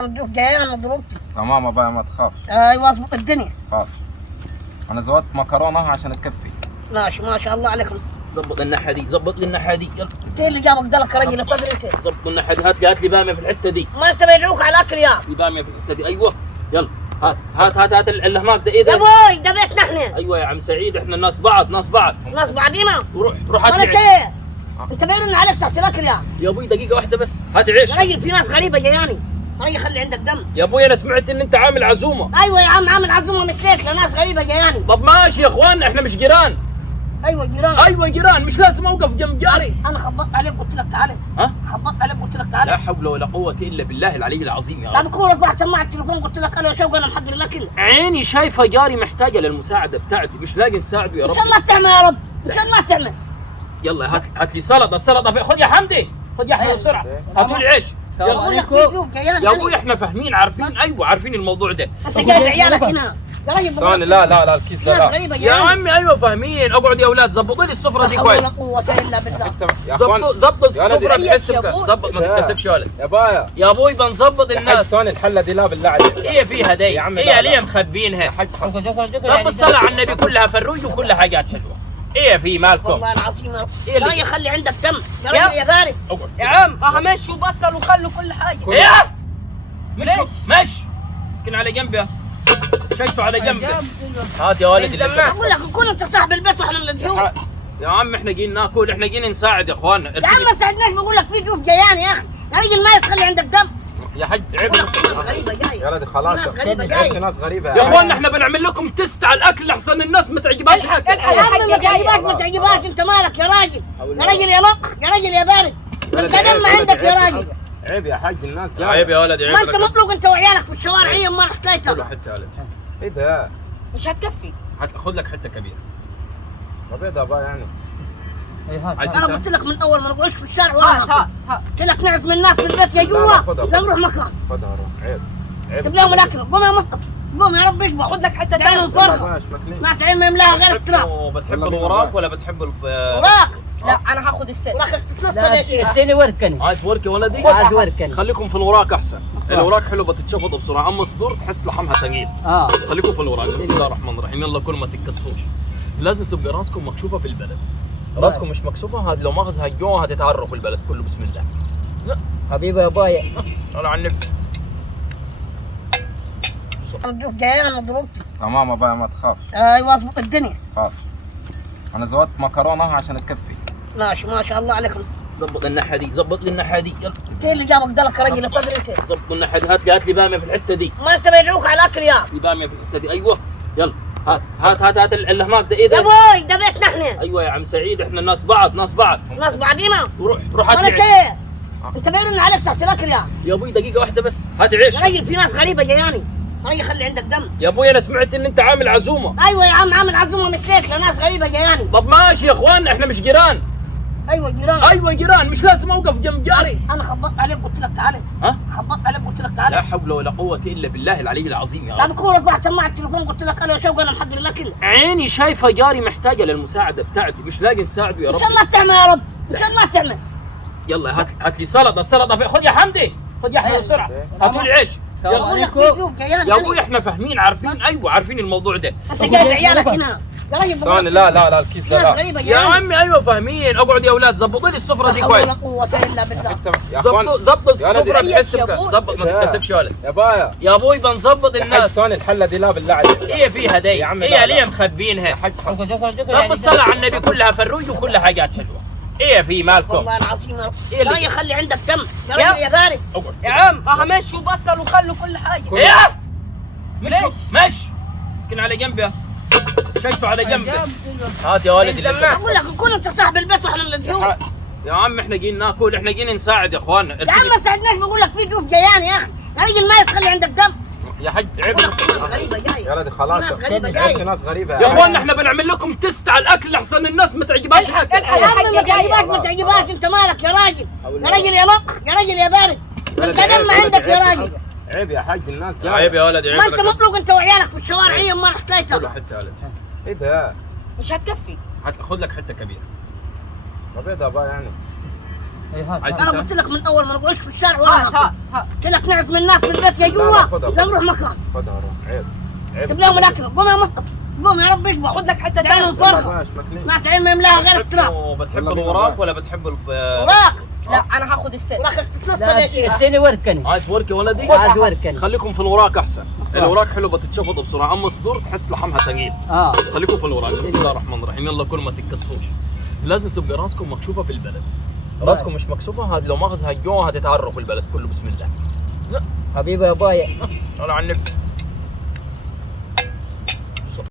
الضيوف جايين وضربتي. تمام ابا ما تخافش. ايوه اظبط الدنيا. خافش. انا زودت مكرونه عشان تكفي. ماشي ما شاء الله عليكم. ظبط الناحيه دي، ظبط لي الناحيه دي، يلا. انت اللي جابك دلك يا رجل بدري انت. ظبط الناحيه دي، هات لي باميه في الحته دي. ما انت بيدعوك على الاكل يا في باميه في الحته دي، ايوه يلا. هات اللي هناك ده ايه ده؟ يا بوي ده بيتنا احنا. ايوه يا عم سعيد، احنا الناس بعض ناس بعض. ناس بعدينا. روح هات ولا لي عيش. ايه؟ انت باين عليك تحت الاكل يا يا ابوي دقيقه واحده بس، هات عيش. يا رجل. في ناس غريبه جاياني. يا رجل خلي عندك دم. يا ابوي انا سمعت ان انت عامل عزومه. ايوه يا عم عامل عزومه مش ليك لناس غريبه جاياني. طب ماشي يا اخوان، احنا مش جيران. ايوه جيران. ايوه جيران، مش لازم اوقف جنب جاري. انا خبطت عليك قلت لك تعالى. ها؟ خبطت عليك قلت لك لا تعالى. حول ولا قوه الا بالله العلي العظيم يا لا رب. بكون رفعت سماعه التليفون قلت لك انا شوقي انا محضر الاكل. عيني شايفه جاري محتاجه للمساعده بتاعتي، مش لاقي نساعده يا ان رب. شاء الله تعمل يا رب. ان شاء الله تعمل. يلا هات لي سلطه خذ يا حمدي، خذ يا احمد بسرعه. هاتوا لي عيش. بقول لك في ضيوف جاياني. يا ابوي احنا فاهمين عارفين، ايوه عارفين الموضوع ده. انت جايب عيالك هنا. يا رجل ثاني لا الكيس ناس لا. غريبه يا جاياني. عمي ايوه فاهمين، اقعد يا اولاد ظبطوا لي السفره دي لا حول ولا كويس. قوه الا بالله. يا اخوان ظبطوا يا ولدي. السفره بحس يا أبوي. ظبط ما تتكسبش يا ولد. يا بايا يا ابوي بنظبط يا حاج الناس. ثاني الحله دي لا بالله عليك. هي فيها دي، يا عم لا، هي لا. ليه مخبينها؟ يا حاج طب الصلاه على النبي كلها فروج وكلها حاجات حلوه. ايه في مالكم؟ والله العظيم يا إيه اللي- رجل خلي عندك دم. يا رجل يا بارد. اقعد. يا عم مشوا وبصلوا وخلوا كل حاجه. ايه مش كن على جنب يا شايفه على جنب. هات يا ولد اللي زمان. اقول لك كون انت صاحب البيت واحنا اللي ضيوف. يا عم احنا جايين ناكل، احنا جايين نساعد يا اخوانا. يا عم ما ساعدناش بقول لك في ضيوف جاياني يا اخي. يا رجل ما يخلي عندك دم. يا حاج عيب ناس غريبه جايه. يا ولدي خلاص. ناس غريبة عرفت جاي. ناس غريبه يا اخوانا احنا بنعمل لكم تيست على الاكل لحسن الناس ما تعجبهاش حاجه. يا عم ما تعجبهاش ما تعجبهاش انت مالك يا راجل. يا راجل يا لق يا راجل يا بارد. انت دم عندك يا راجل. عيب يا حاج الناس عيب يا ولد عيب. ما انت مطلوق انت وعيالك في الشوارع هي امال حكايتك. كله حته يا ولد. ايه ده؟ مش هتكفي. خذ لك حته كبيره. ربيض ابا يعني. عايز انا انت؟ قلت لك من اول ما نقعدش في الشارع ولا ها قلت لك نعزم الناس في البيت يا لا، جوا. خدها. لا نروح مكان. خذها روح. عيب سيب لهم الاكل. قوم يا مسقط. قوم يا رب اشبع. خذ لك حته دعمهم ثانيه. فرخه. ماشي ماكلين. ناس عين ما يملاها غير التراب. بتحب الوراك ولا بتحب وراك. لا انا هاخذ الست. وراك تتنصل يا شيخ. اديني وركني. عايز ورك يا ولدي؟ عايز وركني. خليكم في الوراك احسن. الوراك حلو بتتشفط بسرعه، اما الصدور تحس لحمها ثقيل. خليكم في الوراك. بسم الله الرحمن الرحيم. يلا كل ما تتكسفوش. لازم تبقى راسكم مكشوفه في البلد. راسكم مش مكشوفه هاد لو ماخذ هالجوع هتتعروا في البلد كله. بسم الله. حبيبي يا بايا. طلع على النبي. الضيوف جايين وضربتي. تمام ابا ما تخافش. ايوه اظبط الدنيا. خافش. انا زودت مكرونه عشان تكفي. ماشي ما شاء الله عليكم. ظبط الناحيه دي، ظبط لي الناحيه دي، يلا. انت اللي جابك دلك يا رجل بدري انت. ظبط الناحيه دي، هات لي باميه في الحته دي. ما انت بيدعوك على الاكل يا في باميه في الحته دي، ايوه يلا. هات اللي هناك ده ايه ده؟ يا بوي ده بيتنا احنا. ايوه يا عم سعيد، احنا الناس بعض ناس بعض. ناس بعدينا. روح هات ولا لي عيش. ايه؟ انت باين عليك تحت الاكل يا يا ابوي دقيقه واحده بس، هات عيش. يا رجل. في ناس غريبه جاياني. يا رجل خلي عندك دم. يا ابوي انا سمعت ان انت عامل عزومه. ايوه يا عم عامل عزومه مش ليك لناس غريبه جاياني. طب ماشي يا اخوان، احنا مش جيران. ايوه جيران. ايوه جيران، مش لازم اوقف جنب جاري. انا خبطت عليك قلت لك تعالى. ها؟ خبطت عليك قلت لك لا تعالى. حول ولا قوه الا بالله العلي العظيم يا لا رب. بكون رفعت سماعه التليفون قلت لك انا شوقي انا محضر الاكل. عيني شايفه جاري محتاجه للمساعده بتاعتي، مش لاقي نساعده يا ان رب. شاء الله تعمل يا رب. ان شاء الله تعمل. يلا هات لي سلطه خذ يا حمدي، خذ يا احمد بسرعه. هاتوا لي عيش. يلا. بقول لك في ضيوف جاياني. يا ابوي احنا فاهمين عارفين، ايوه عارفين الموضوع ده. انت جايب عيالك هنا. يا رجل ثاني لا الكيس ناس لا. غريبه يا جاياني. عمي ايوه فاهمين، اقعد يا اولاد ظبطوا لي السفره دي لا حول ولا كويس. قوه الا بالله. يا اخوان ظبطوا يا ولدي. السفره بحس يا أبوي. ظبط ما تتكسبش يا ولد. يا بايا يا ابوي بنظبط يا حاج الناس. ثاني الحله دي لا بالله عليك. هي فيها دي، يا عم هي لا، ليه لا. مخبينها؟ يا حاج طب الصلاه على النبي كلها فروج وكلها حاجات حلوه. ايه في مالكم؟ والله العظيم يا رب. إيه يا اللي- رجل خلي عندك دم. يا رجل يا بارد. اقعد. يا عم مشوا وبصلوا وخلوا كل حاجه. ايه مش كن على جنب يا شايفه على جنب. هات يا ولد اللي زمان. اقول لك كون انت صاحب البيت واحنا اللي ضيوف. يا عم احنا جايين ناكل، احنا جايين نساعد يا اخوانا. يا عم ما ساعدناش بقول لك في ضيوف جاياني يا اخي. يا رجل ما يخلي عندك دم. يا حاج عيب. ناس غريبه جايه. يا ولدي خلاص. ناس غريبة عرفت جاي. ناس غريبه. يا اخوانا احنا بنعمل لكم تيست على الاكل لحسن الناس ما تعجبهاش حاجه. يا عم ما تعجبهاش ما تعجبهاش انت مالك يا راجل. يا رجل يا لق يا رجل يا بارد. انت دم عندك يا راجل. عيب يا حاج الناس عيب يا ولد ما انت عيب. مطلوق انت وعيالك في الشوارع هي امال كله حكايتك. حته يا ولد. ايه ده؟ مش هتكفي. خذ لك حته كبيره. ربيض ابا يعني. عايز انا انت؟ قلت لك من اول ما نقعدش في الشارع ولا هات ناكل. هات قلت لك نعزم الناس في البيت يا جوا خدها. لا نروح مكان. خدها روح عيب عيب. سيب لهم الاكل. قوم يا مصطفى قوم يا رب اشبع. خذ لك حتى لانهم تاني. فرخه ناس عين ما يملاها غير التراب. بتحب الوراك ولا بتحب وراك لا انا هاخذ الست. وراك تتنصل لا يا شيخ. اديني وركني. عايز ورك يا ولدي؟ عايز وركني. خليكم في الوراك احسن. الوراك حلو بتتشفط بسرعه، اما الصدور تحس لحمها ثقيل. خليكم في الوراك. بسم الله الرحمن الرحيم. يلا كل ما تتكسفوش. لازم تبقى راسكم مكشوفه في البلد. راسكم مش مكشوفه هذه لو ماخذ هالجوع هتتعروا في البلد كله. بسم الله. حبيبي يا بايع. طلع عنك.